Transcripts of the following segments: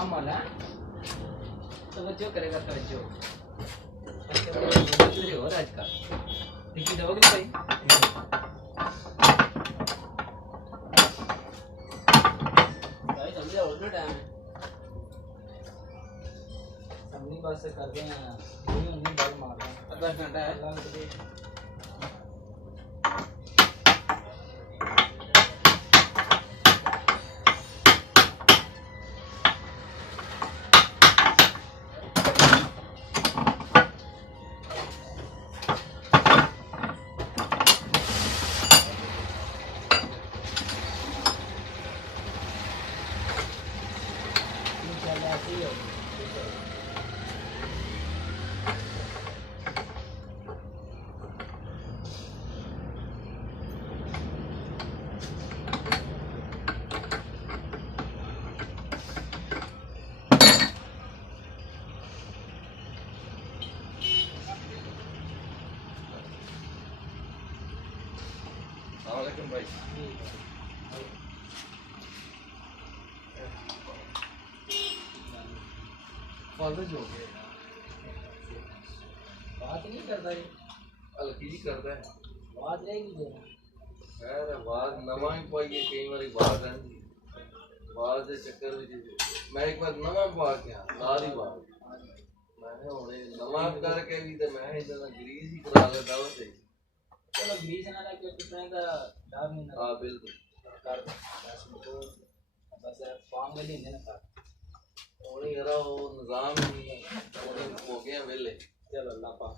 काम वाला है, तवज्जो करेगा तवज्जो। हो रहा आज का देखिए दोगे भाई भाई जल्दी आओ ना टाइम है अपनी बात से करते हैं ये उन्हीं बात मार रहे हैं आधा घंटा है भाई कॉलेज हो गया बात नहीं करता ये हल्की जी करता है बात रहेगी जो खैर बात नवा ही पाइए कई बार बात है बात के चक्कर में मैं एक बार नवा पा के लाल ही बात मैं हुणे नवा करके भी तो मैं इतना ग्रीस ही करा लेता हूं सही चलो ग्रीस ना लगे कितने का डर नहीं ना हां बिल्कुल कर बस तो बस फॉर्म में लेने ना और यार वो निजाम हो गया वेले चलो अल्लाह पाक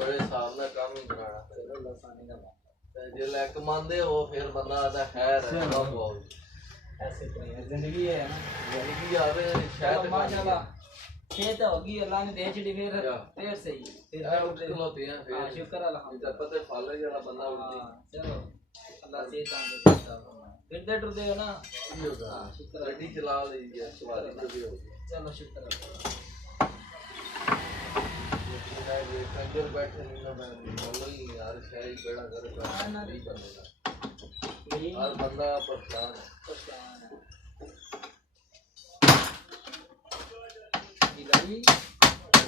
बड़े सामने काम ही कराना चलो अल्लाह साने का जे ले कमांदे हो फिर बंदा आता खैर है बहुत ऐसे तो है जिंदगी है ना जिंदगी यार शायद माशाल्लाह ये तो होगी अल्लाह ने दे छड़ी फिर सही फिर होते हैं फिर शुक्र अल्हम्दुलिल्लाह पता फल वाला बंदा उठती चलो अल्लाह से काम फिर दे टुर दे ना हां शुक्र गाड़ी चला लीजिए सवारी पे भी हो चलो शुक्र अल्लाह कंजर बैठे नहीं ना मैं बोलो ही यार शायद बेड़ा कर नहीं बनेगा हर बंदा परेशान है भाई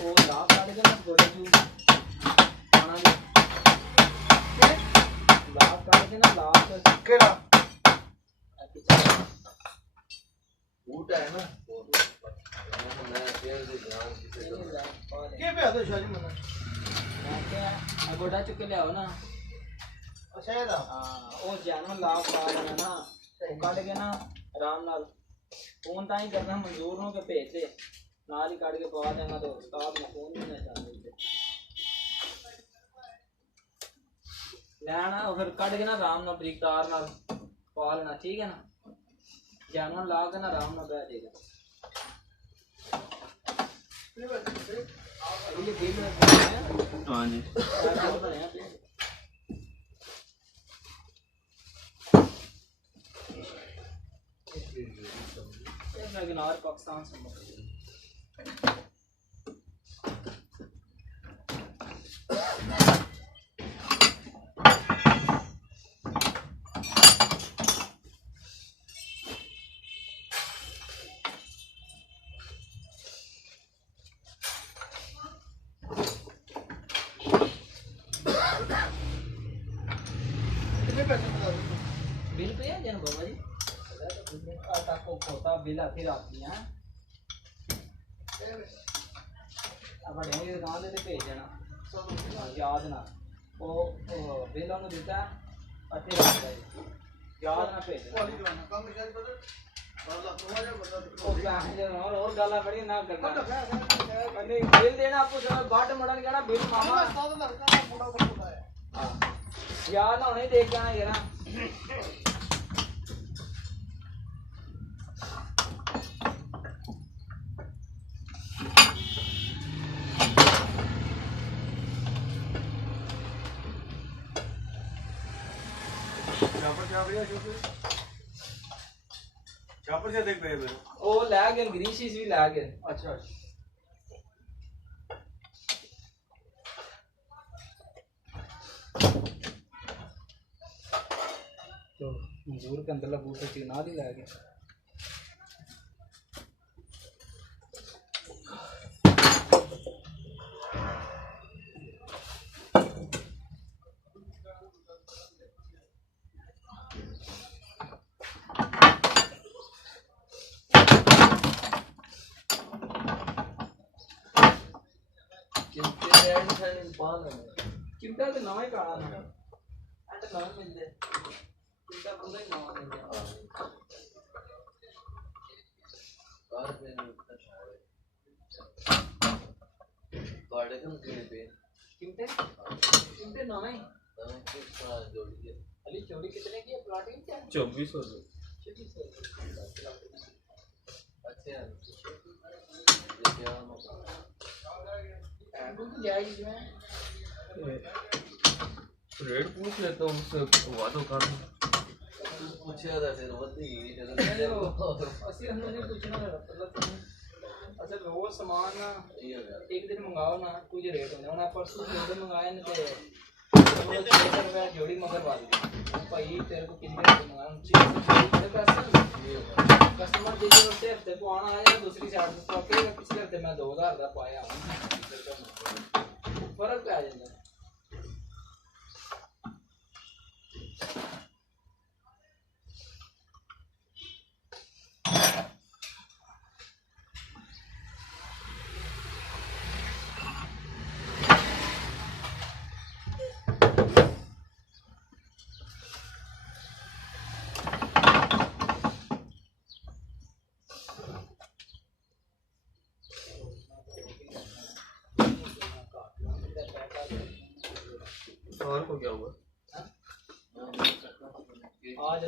वो लाभ काट के ना गोड़े जू खाना लाभ काट के ना लाभ केड़ा बूटा है ना मैं तेल दे ध्यान किसे के पे आते शादी मना मैं क्या गोड़ा चुक ले आओ ना अच्छा है हां वो जानवर लाभ काट है ना काट के ना आराम नाल फोन ताई करना मंजूर हो के भेज दे नाल ही काट के पवा देना तो उस्ताद ने फोन नहीं चाहते लेना फिर काट के ना आराम नाल बरीकदार नाल पवा लेना ठीक है ना जानवर ला के ना आराम नाल बैठ जाएगा अभी ये बिल में हां जी मैं गिनार पाकिस्तान से बिल पे है जन बाबा जी आता को खोता बिल आती राती है अब ढेंगे दुकान दे भेज देना याद ना वो बिल उन्होंने दिता अते याद ना भेज और गाला बड़ी ना करना बिल देना आपको सब बाट मड़न कहना बिल मामा याद ना होने देख जाना जरा छापर से देख पे ओ ला गए ग्रीशीस भी ला गए अच्छा तो मंजूर के अंदर बूटे चिना दी ला गए एंड सैंड पाल है चिमटा तो नवा ही काला ना एंड नवा मिल जाए चिमटा बंदा ही नवा मिल जाए कार पे नहीं उतना शायद गाड़ी कम किए पे चिमटे नवा ही किस जोड़ी है अली चोरी कितने की है प्लॉटिंग क्या 2400 अच्छे हैं क्या जाएगी में रेट पूछ लेता हूँ उससे वादो कर पूछा था फिर वधी असली हमने पूछना है मतलब अच्छा रोज सामान एक दिन मंगाओ ना कुछ रेट होने ना परसों दो दिन मंगाए ना ते 600 रुपए जोड़ी मगर वाली भाई तेरे को कितने मंगाना कस्टमर जैसे होते हफ्ते को आना आया दूसरी साइड से तो अकेले पिछले हफ्ते मैं 2000 का पाया फर्क क्या आ जाता है और को क्या हुआ आज